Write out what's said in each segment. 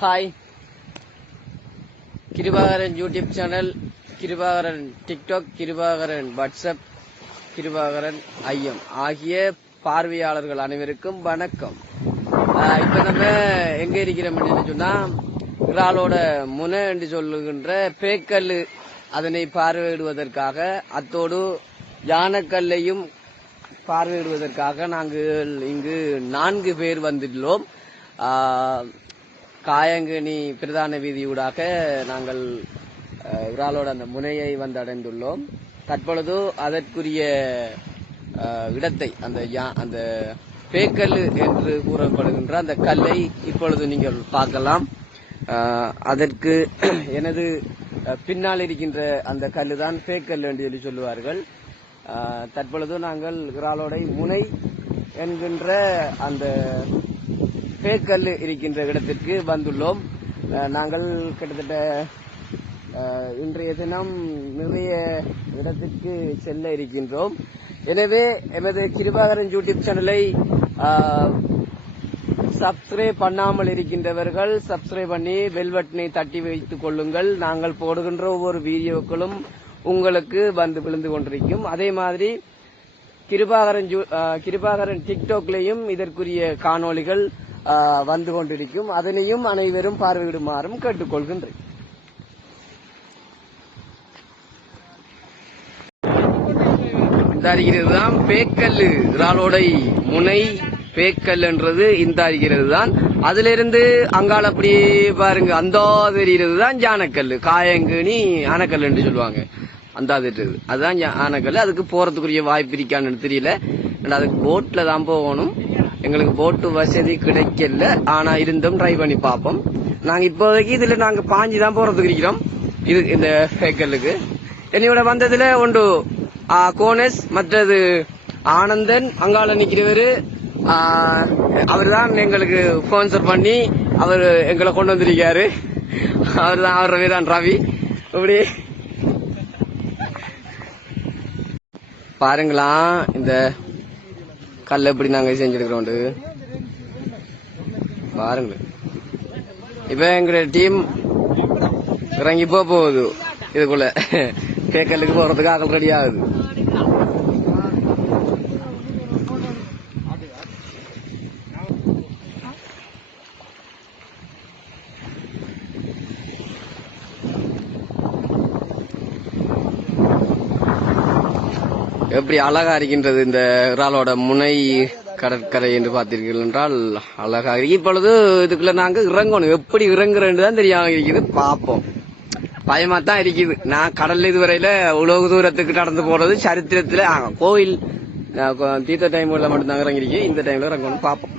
Hi Kirubakaran YouTube channel Kirubakaran TikTok Kirubakaran WhatsApp Kirubakaran ஐயம் ஆகிய பார்வையாளர்கள் அனைவருக்கும் வணக்கம். இப்போ இப்ப நம்ம எங்க இருக்கிறோம் அப்படின்னு சொன்னா இறாலோட முனை என்று சொல்லுகின்ற பேக்கல் அதனை பார்வையிடுவதற்காக அத்தோடு யானைக்கல்லையும் பார்வையிடுவதற்காக நாங்கள் இங்கு நான்கு பேர் வந்துள்ளோம் காயங்கனி பிரதான வீதியூடாக நாங்கள் விராலோட அந்த முனையை வந்து அடைந்துள்ளோம் தற்பொழுது அதற்குரிய இடத்தை அந்த யா- அந்த பேக்கல் என்று கூறப்படுகின்ற அந்த கல்லை இப்பொழுது நீங்கள் பார்க்கலாம். அதற்கு எனது பின்னால் இருக்கின்ற அந்த கல்லு தான் பேக்கல் என்று சொல்லி சொல்லுவார்கள். தற்பொழுது நாங்கள் விராலோடை முனை என்கின்ற அந்த பேக்கல் இருக்கின்ற இடத்திற்கு வந்துள்ளோம். நாங்கள் கிட்டத்தட்ட இன்றைய தினம் நிறைய இடத்திற்கு செல்ல இருக்கின்றோம். எனவே எமது கிருபாகரன் யூடியூப் சேனலை சப்ஸ்கிரைப் பண்ணாமல் இருக்கின்றவர்கள் சப்ஸ்கிரைப் பண்ணி பெல் பட்டனை தட்டி வைத்துக் கொள்ளுங்கள். நாங்கள் போடுகின்ற ஒவ்வொரு வீடியோக்களும் உங்களுக்கு வந்து விழுந்து கொண்டிருக்கும். அதே மாதிரி கிருபாகரன் ஜூ- கிருபாகரன் டிக்டாக்லேயும் இதற்குரிய காணொளிகள் வந்து கொண்டிருக்கும். அதனையும் அனைவரும் பார்வையிடுமாறும் கேட்டுக்கொள்கின்றேன். இந்த அறிகிறது தான் பேக்கல் இறாலோடை முனை பேக்கல் என்றது இந்த அறிகிறது தான் அதுல இருந்து அங்கால அப்படி பாருங்க அந்த தெரிகிறது தான் ஜானக்கல் காயங்கனி ஆனக்கல் என்று சொல்லுவாங்க. அந்த தெரியுது அதுதான் ஆனக்கல் அதுக்கு போறதுக்குரிய வாய்ப்பு இருக்கான்னு தெரியல. ஏன்னா அதுக்கு போட்ல தான் போகணும். எங்களுக்கு போட்டு வசதி கிடைக்கல. ஆனா இருந்தும் ட்ரை பண்ணி பார்ப்போம். நாங்க இப்போதைக்கு இதுல நாங்க பாஞ்சு தான் போறதுக்கு இருக்கிறோம். இது இந்த ஹேக்கலுக்கு என்னோட வந்ததுல ஒன்று கோனஸ் மற்றது ஆனந்தன் அங்கால நிக்கிறவரு. அவர் தான் எங்களுக்கு ஸ்பான்சர் பண்ணி அவர் எங்களை கொண்டு வந்திருக்காரு. அவர் தான் அவர் ரவி தான் ரவி. இப்படி. பாருங்களா இந்த கல் எப்படி நாங்க செஞ்செடுக்கிறோம் பாருங்களேன் இப்ப எங்களுடைய டீம் இறங்கி போக போகுது. இதுக்குள்ள. கேக்கலுக்கு போறதுக்கு அகல் ரெடி ஆகுது. எப்படி அழகா இருக்கின்றது இந்த இறாலோட முனை கடற்கரை என்று பார்த்தீர்கள் என்றால் அழகாக இப்பொழுது இதுக்குள்ள நாங்க இறங்கணும். எப்படி இறங்குறேன்னு தான் தெரியாம இருக்குது. பார்ப்போம். பயமா தான் இருக்குது. நான் கடல்ல இதுவரையில உலக தூரத்துக்கு நடந்து போறது சரித்திரத்துல கோயில் நான் தீர்த்த டைம்ல மட்டும்தான் இறங்கிருக்கு இந்த டைம்ல இறங்கணும் பார்ப்போம்.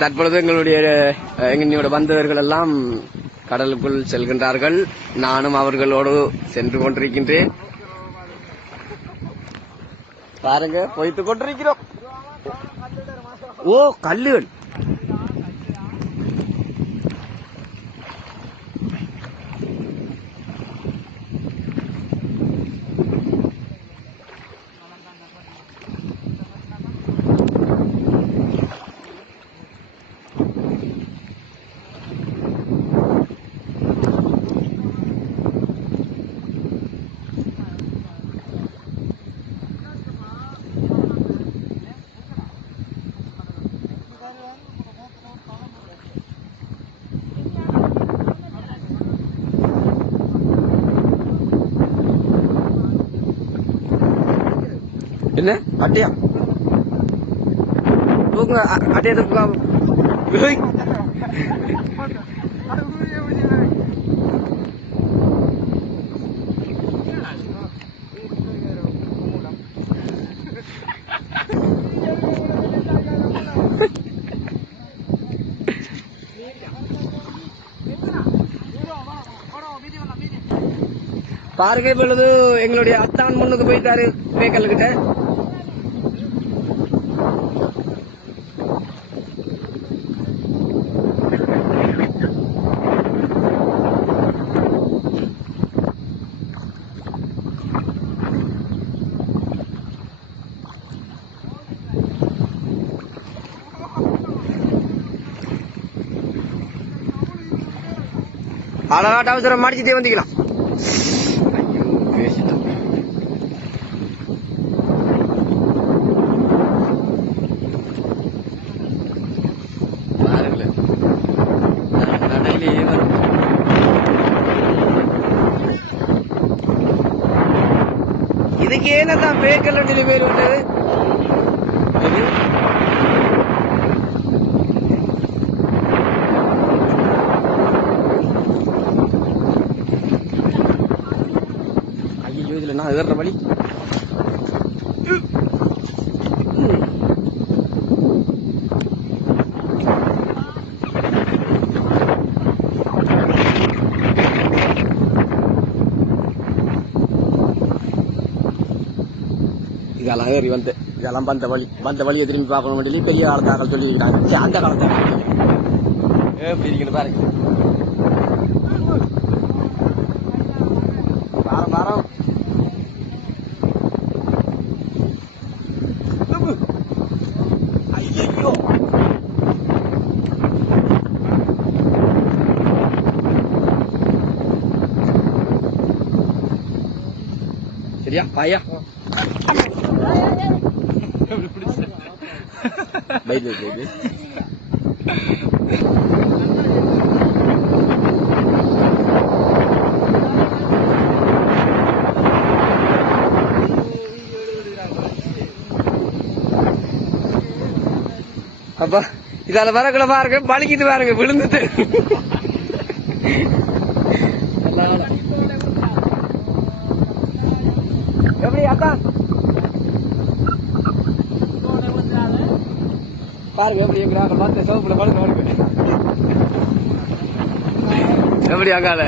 தற்பொழுது எங்களுடைய அஹ், எங்களோட வந்தவர்கள் எல்லாம் கடலுக்குள் செல்கின்றார்கள். நானும் அவர்களோடு சென்று கொண்டிருக்கின்றேன். பாருங்க போய்த்து கொண்டிருக்கிறோம். ஓ கல்லுகள் என்ன அட்டையா தூக்குங்க அட்டையை தூக்கலாம் பாருங்க இப்பொழுது எங்களுடைய அத்தான் முன்னுக்கு போயிட்டாரு பேக்கல் கிட்ட அழகாட்ட அவசரம் மடிச்சுட்டே வந்திக்கலாம். இதுக்கு ஏனதான் பேக்கல் பேர் வந்தது எது? ஐயோ இதுல நான் ஏறுற வழி. இதெல்லாம் ஏறி வந்து இதெல்லாம் வந்த வழி வந்த வழியை திரும்பி பார்க்கணும் சொல்லி பெரிய காலத்தாக்கள் சொல்லியிருக்காங்க சரி, அந்த காலத்தை எப்படி இருக்குன்னு பாருங்க சரியா? பாயா அப்பா இதால வரக்குள்ள பாருங்க பழிக்கிட்டு பாருங்க விழுந்துட்டு. எப்படி அக்கா? பாருங்க எப்படி எங்க பார்த்து சோப்புல படுக்க படுக்க எப்படி அங்கால